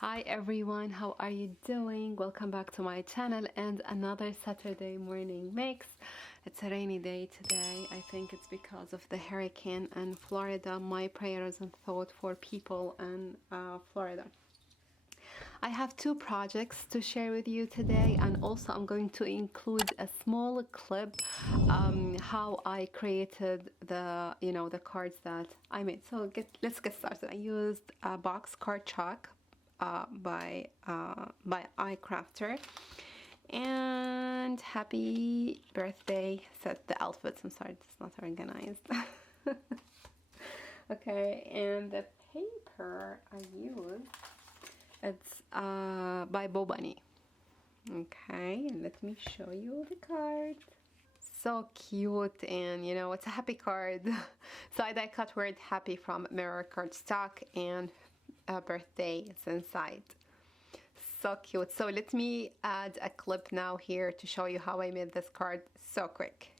Hi everyone, how are you doing? Welcome back to my channel and another Saturday morning mix. It's a rainy day today. I think it's because of the hurricane in Florida. My prayers and thought for people in Florida. I have two projects to share with you today, and also I'm going to include a small clip how I created the cards that I made. So let's get started. I used a box card chalk by iCrafter, and happy birthday set the alphabets. I'm sorry, it's not organized. Okay, and the paper I used, it's by Bunny. Okay, and let me show you the card. So cute, and it's a happy card. Side-eye cut word happy from mirror cardstock, and a birthday is inside. So cute. So let me add a clip now here to show you how I made this card so quick.